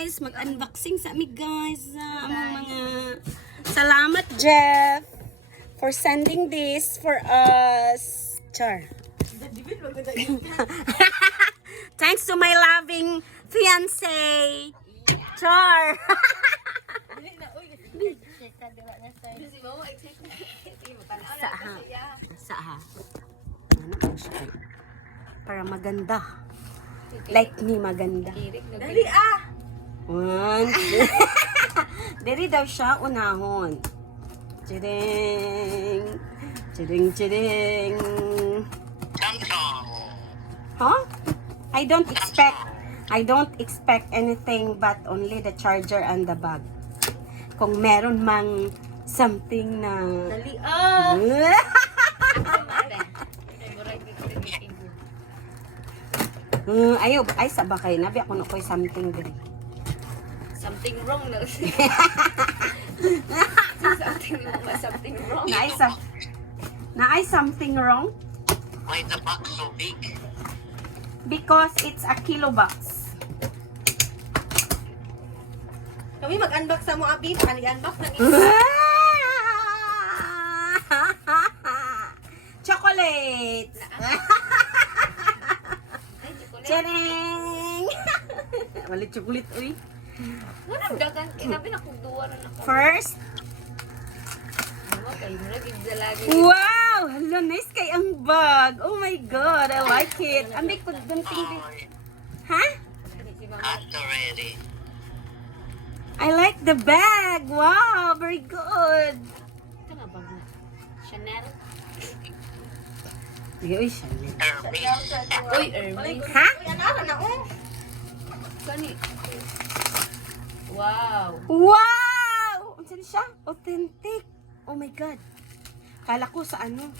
guys, mag-unboxing sa amin guys. Among mga salamat Jeff for sending this for us. Char. Thanks to my loving fiancé. Char. Sa para maganda. Like me maganda. Dali ah! One. Dili daw siya unahon. Chiding. Chiding, chiding. Huh? I don't expect anything but only the charger and the bag. Kung meron mang something na Dali ah! Ayaw, ay sabakay nabi ako na ko'y something diri. Something wrong na. Something wrong. Na ay something wrong? Why is the box so big? Because it's a kilo box. Kami mag-unbox sa mo, Abi. Baka ni-unbox na niyo. Chocolate! Tcharing! Wala chocolate, uy. Wala, dagan. Inabi na kung duwa na ako. First, Ano kayo? Nagig lagi. wow! Hala, nice kay ang bag. Oh my God, I like it. Ambi ko gunting din. Ha? Si Mama. Hot already. I like the bag. Wow, very good. Ito na bag na. Chanel. Uy, Chanel. Hermes. Uy, Hermes. Ha? Ano na oh? Kani. Wow. Wow! Ang saan siya? Authentic. Oh my God. Kala ko sa ano.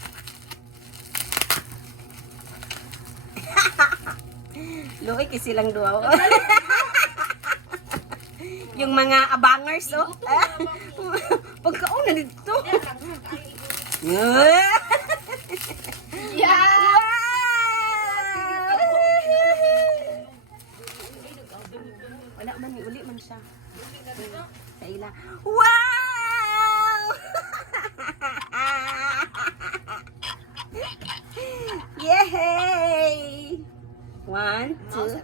Luoy kasi silang duwa. Yung mga abangers, oh. Pagkauna dito. Yeah! Wala man, uli man siya. Sa ila. Wow! Yay! One, two. Dali,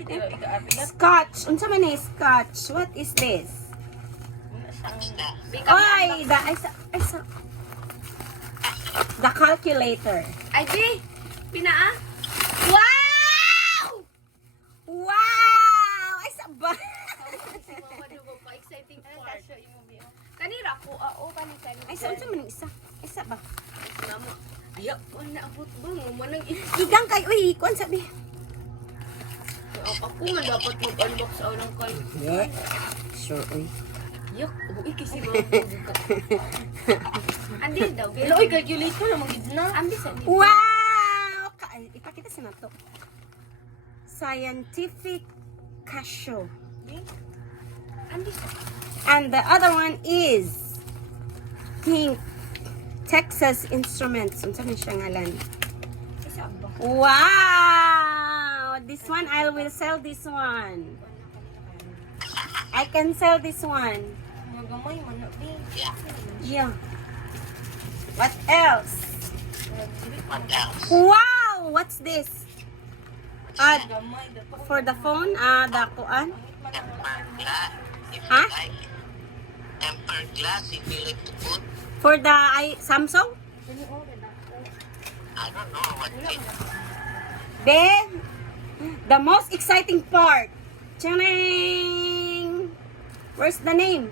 di ba? Ika-api na. Scotch. Unsa man ni scotch? What is this? Oy, the calculator. Ay, di! Pinaa? Wow! Wow! Ay sabay. Si Mama, di ba pa exciting part? Kanira ko, kanira. Ay sa unsa man ni isa? Isa ba? Mama, ayaw, wala abot ba? Mama nang Igang kay uy, kuan sabi. ako man dapat mag-unbox sa unang kay. Yeah. Sure uy. Yak, uy kasi Mama buka. Andi daw. Hello, calculator na magid na. Ambi sa ni. Wow! Ipakita sa nato. Scientific Casio. Andi sa. And the other one is Pink Texas Instruments. Unsa man siya ngalan? Isa ba? Wow! This one, I will sell this one. I can sell this one. Magamay man na bi. Yeah. What else? What else? Wow! What's this? Gamay dapat. For the phone, the kuan? Tempered glass. If you Huh? like. Tempered glass if you like to put. For the Samsung? I don't know what it is. Then, the most exciting part. Tcharing! Where's the name?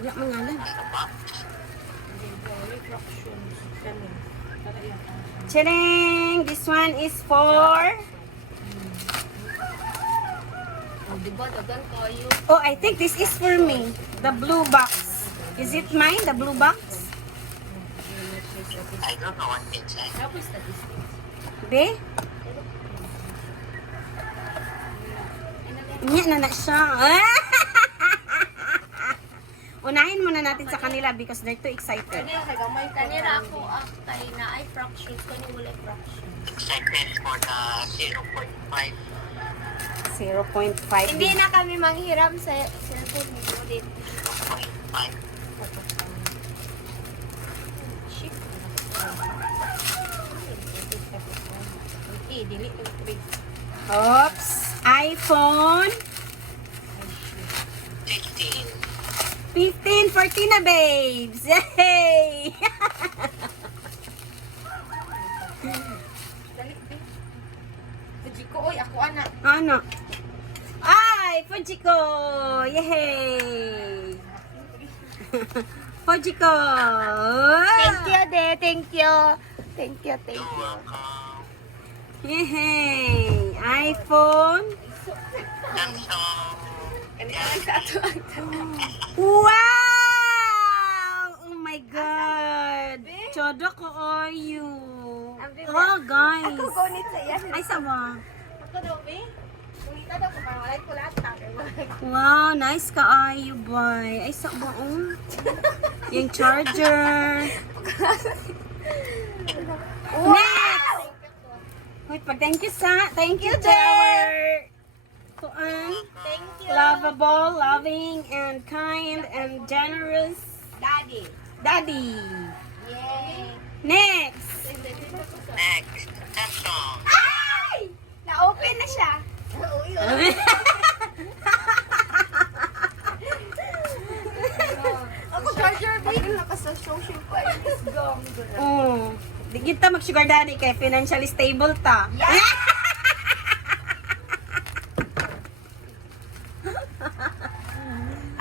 Wala mangalan. On the box. Tcharing! This one is for... Oh, di ba dagan kayo? Oh, I think this is for me. The blue box. Is it mine, the blue box? I don't know what inside. Tapos statistics. Be? Nya na siya. Unahin muna natin sa kanila because they're too excited. Kanira ako kay na ay fractions ko ni wala fractions. Excited for the 0.5. 0.5. Hindi na kami manghiram sa cellphone ni Judith. 0.5. Ship. Okay, delete yung tubig. Oops. iPhone 15. 15 for Tina Babes. Yay! Dali, babe. Fujiko, oy, ako anak. Ano? Ay, Fujiko! Yay! Fujiko! Thank you, de. Thank you. Thank you, thank You're you. welcome. Yay! iPhone. Samsung. Kanina sa ato ang Wow! Oh my God! Chodo ko are you? Oh, guys. Ako gonit sa iya. Ay, sama. Ako daw, be. Kumita daw ko parang walay ko lahat. Wow, nice ka ayo, boy. Ay, sama, oh. Yung charger. Next! Wait, thank you sa, thank you, Tower. Tuan, Thank you. lovable, loving, and kind, and generous Daddy. daddy. Yay. Next! Next. Samsung. Ay! Na-open na siya. Ako charger ba yun? Naka-social pa. Let's go. Oh, di kita mag-sugar daddy kay financially stable ta.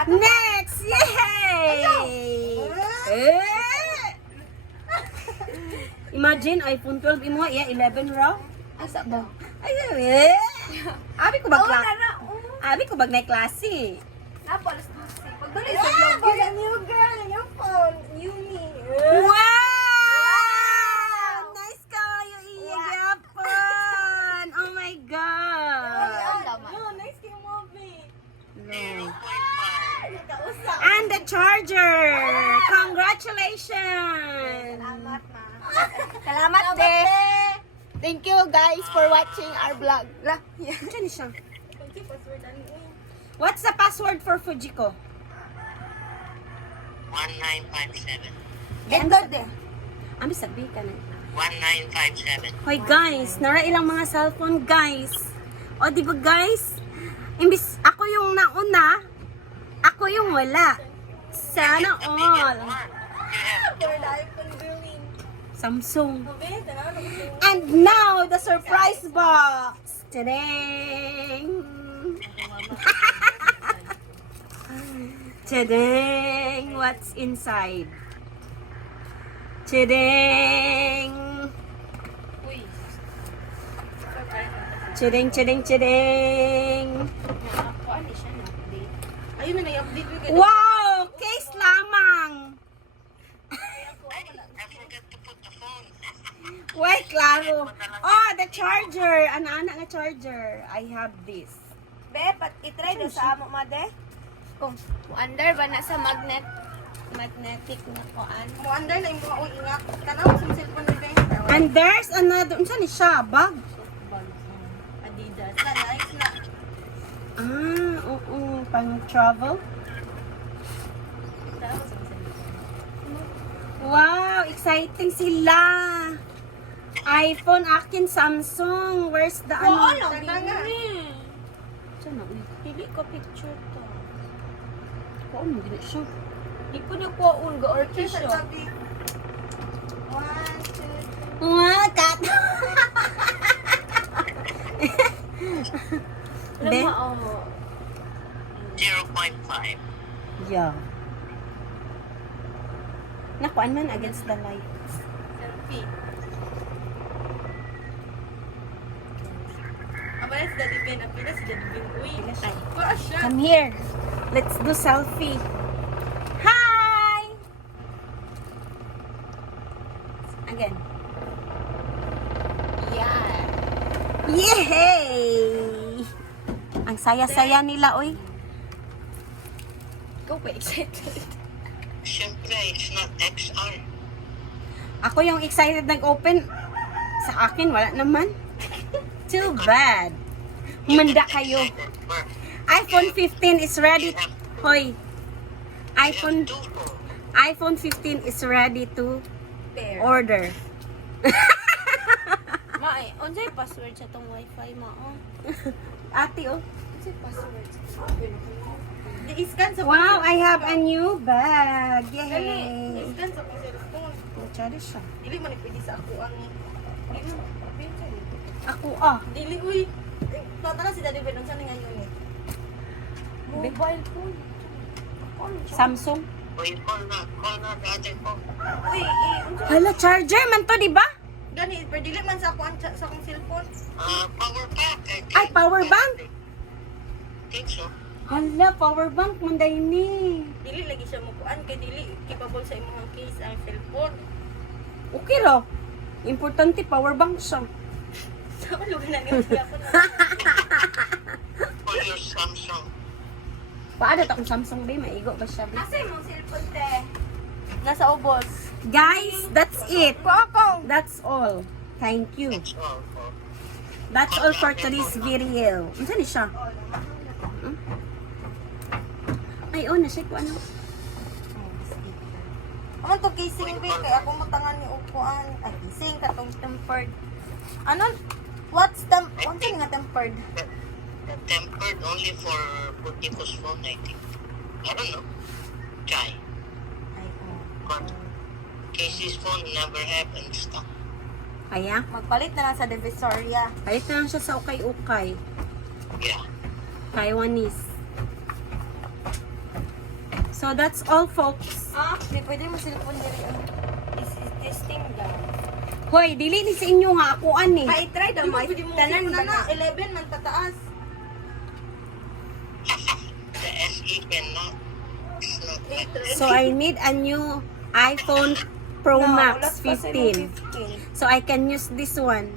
Next! Yay! Eh! Imagine, iPhone 12 imo, iya 11 raw. Asa ba? Ay, eh! Abi ko ba Oo na na. Abi ko bag na klase. Napalas mo siya. Pagdali sa vlog. Yeah, new girl, new phone, new me. Wow! Nice kayo iya gyapon. Oh my god. No, nice kayo movie. No. 0.5. Nakausap. And the charger. Congratulations. Salamat, ma. Salamat, de. Thank you guys for watching our vlog. Diyan siya. Thank you, password ani. What's the password for Fujiko? 1957. Enter de. Ami sabi ka na. 1957. Hoy guys, nara ilang mga cellphone guys. O di ba guys? Imbis ako yung nauna, ako yung wala. Sana The biggest all. one. You have For the iPhone viewing. Samsung. Mabe, tanaw na ko. And now the surprise box. Tadang! Tadang! What's inside? Tadang! Uy. Tadang, tadang, tadang! Kuan ni siya na update. Ayun na i-update mo ka. Wow! Case lamang! I forgot to put the phone. Wait, klaro. Oh, the charger. Ana-ana nga charger. I have this. Be, pat itry do sa amo ma de. Kung under ba na sa magnetic na kuan. Mo under na imo ingat. Tanaw sa cellphone ni be. And there's another, unsa ni siya? Bag? Adidas. Na nice na. Ah, oo. Pang travel? Wow, exciting sila. iPhone, akin, Samsung. Where's the ano? Dili. Saan na? Uy, Dili ko picture to. oo, hindi na siya. Di ko na kuan ga orchestra. Wow, kat. Be? oh. 0.5. Yeah. Nakuan man against the light. Selfie. Abalas Daddy Ben, apila si Daddy Ben. Uy, Ay. para siya. Come here. Let's do selfie. Hi! Again. Yan. Yay! Ang saya-saya nila, oy. Go pa excited. Siyempre, it's not XR. Ako yung excited nag-open. Sa akin, wala naman. Too bad. Humanda kayo. iPhone 15 is ready. Hoy. iPhone 15 is ready to Pair. order. Ma, unsay password sa tong wifi ma? Ate, oh. Unsay password sa Di-scan sa Wow, I have a new bag. Dali, Yay. i-scan sa kong cellphone. Chari siya. Dili man pwede sa ako ang Dili man pwede. Ako, ah. Dili uy. Tatara si Daddy Ben unsa ni ngayon eh. Mobile phone. Samsung. Uy, call na the other phone. Uy, unsa Hala, charger man to, di ba? gani pero dili man sa ako sa akong cellphone. Power bank. Ay, power bank? Think so. Hala, power bank man dahil ni. Dili lagi siya mo kuan kay dili capable sa imong case ang cellphone. Okay ro. Importante, power bank siya. Sa lugar na niyo siya ko na. For your Samsung. Paano to kung Samsung ba? Maigo ba siya? Nasa imong cellphone te? Nasa ubos. Guys, that's it. Ako. That's all. Thank you. That's all. That's all for today's video. Ano ni siya? Ay, oh, na-check ko ano. Aman to casing week kay ako matangan ni upuan. Ay, casing katong tempered. Ano? What's nga tempered? The tempered only for Putico's phone, I think. I don't know. Try. Ay, But Casey's phone never have in stock. Kaya? magpalit na lang sa Divisoria. Ayos na lang siya sa ukay-ukay. Yeah. Taiwanese. So, that's all, folks. Di pwede mo cellphone diri. This is testing daw. Hoy, dili ni sa inyo nga. Akuan eh. Ay, try daw. May tanan ba na? 11 man pataas. The SE cannot. It's not like So, I need a new iPhone Pro Max 15. So, I can use this one.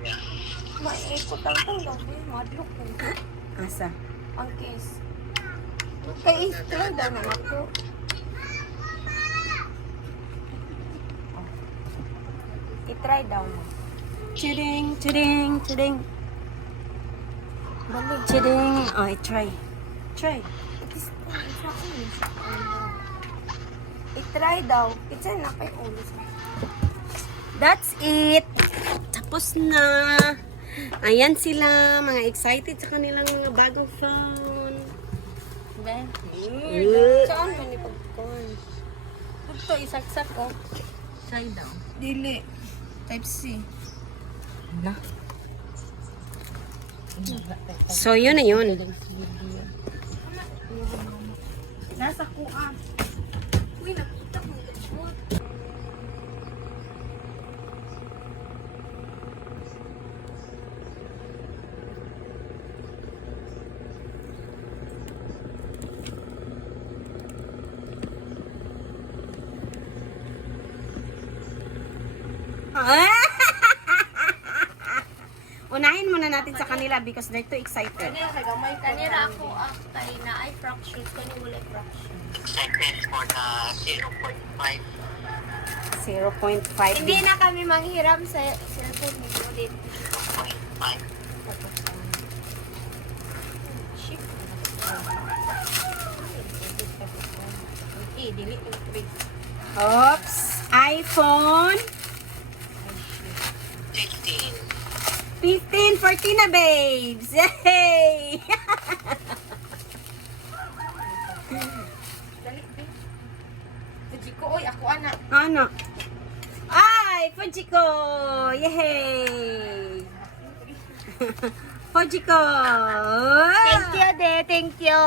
yeah. Maikot ang tawag. Madlok ko. Asa? Ang case. Kay try daw na ako. I-try daw mo. Chiding, chiding, chiding. Bali. Chiding. Oh, I try. Try. I-try daw. It's na kay ulo sa. That's it. Tapos na. Ayan sila. Mga excited sa kanilang mga bagong phone. Ben. Mm. Saan man ni pagkon? Ito isaksak ko. Try daw. Dili. Type C. So, yun na yun. Nasa kuha. Uy, nakita ko yung shoot. Unahin muna natin sa kanila because they're too excited. Kanira kay gamay kanira ako kay na ay fractions kani wala fractions. Second for the 0.5. 0.5. Hindi na kami manghiram sa cellphone ni Judith. 0.5. Ship. Dili yung 3. Oops. iPhone 15. 15 for Tina Babes. Yay! Dali, be. Fujiko, oy, ako anak. Ano? Ay, Fujiko! Yay! Fujiko! Thank you, de. Thank you.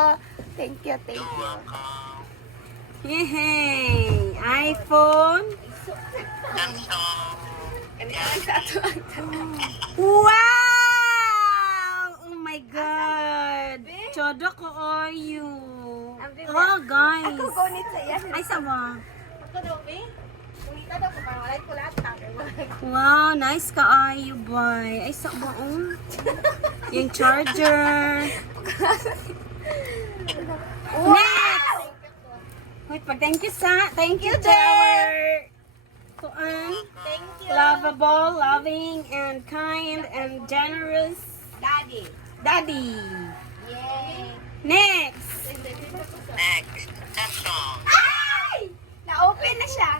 Thank you, thank You're you. welcome. Yay! iPhone. Samsung. Wow! Oh my God! Chodo ko are you? Oh, guys. Ako gonit sa iya. Ay, sama. Ako daw, be. Kumita daw ko, parang walay ko lahat. Wow, nice ka ayo, boy. Ay, sa ba, oh? Yung charger. Next! Wait, thank you, thank you, Jer. Thank you. Lovable, loving, and kind, and generous. Daddy. Daddy. Yay. Next. Next, Samsung. Ay! Na-open na siya.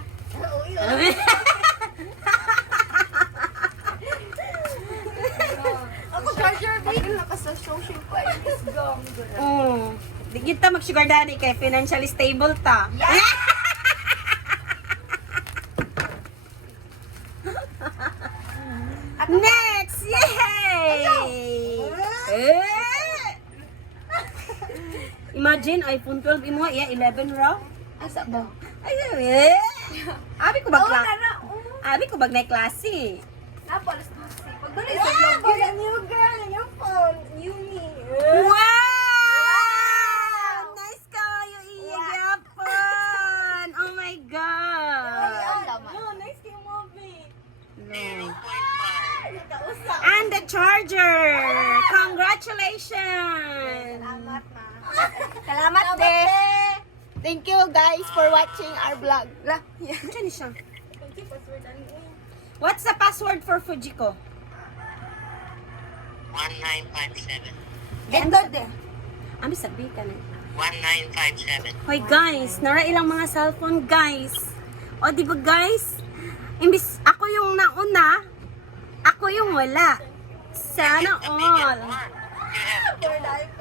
Ako charger baby. Ako sa social ko. Let's go. Oh. Di kita mag-sugar daddy kay financially stable ta. Yeah. Next! Yay! Eh! Imagine, iPhone 12 imo, yeah, 11 raw. Asa ba? Ay, eh! Abi ko ba Oo, klase? nana. Abi ko ba na klase? Napalas mo si. Pagdali sa vlog. You're a new girl. New phone. New me. Wow! Nice kayo, iya Japan! Oh my God! No, nice kay Moby. No. 0.5. Kausap. And the charger! Congratulations! Salamat, ma. Salamat, de. Thank you, guys, for watching our vlog. Diyan siya. What's the password for Fujiko? 1957. Ito, de. Ami sabi ka na. 1957. Hoy guys, nara ilang mga cellphone guys. O di ba guys? Imbis ako yung nauna, ako yung wala. Sana all. You have For life.